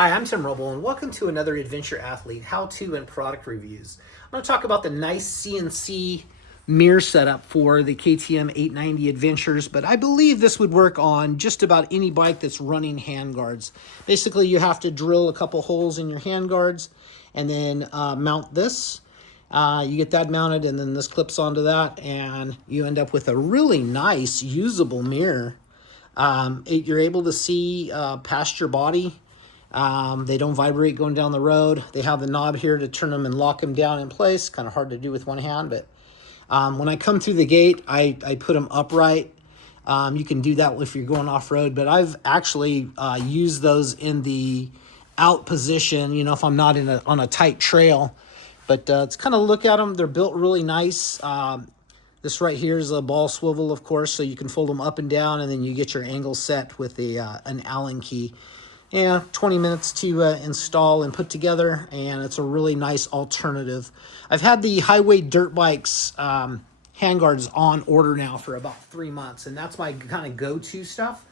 Hi, I'm Tim Roble, and welcome to another Adventure Athlete how-to and product reviews. I'm going to talk about the NICECNC mirror setup for the KTM 890 Adventures, but I believe this would work on just about any bike that's running handguards. Basically, you have to drill a couple holes in your handguards and then mount this. You get that mounted, and then this clips onto that, and you end up with a really nice, usable mirror. You're able to see past your body. They don't vibrate going down the road. They have the knob here to turn them and lock them down in place. Kind of hard to do with one hand, but when I come through the gate, I put them upright. You can do that if you're going off-road, but I've actually used those in the out position, you know, if I'm not on a tight trail. But let's kind of look at them. They're built really nice. This right here is a ball swivel, of course, so you can fold them up and down, and then you get your angle set with an Allen key. Yeah, 20 minutes to install and put together, and it's a really nice alternative. I've had the highway dirt bikes handguards on order now for about 3 months, and that's my kind of go-to stuff.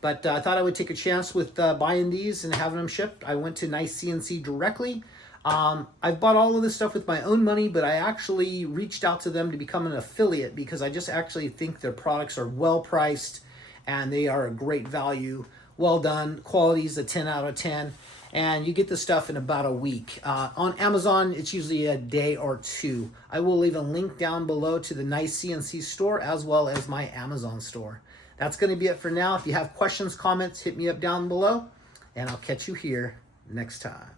But I thought I would take a chance with buying these and having them shipped. I went to NICECNC directly. I've bought all of this stuff with my own money, but I actually reached out to them to become an affiliate because I just actually think their products are well priced and they are a great value. Well done. Quality is a 10 out of 10. And you get the stuff in about a week. On Amazon, it's usually a day or two. I will leave a link down below to the NICECNC store as well as my Amazon store. That's going to be it for now. If you have questions, comments, hit me up down below. And I'll catch you here next time.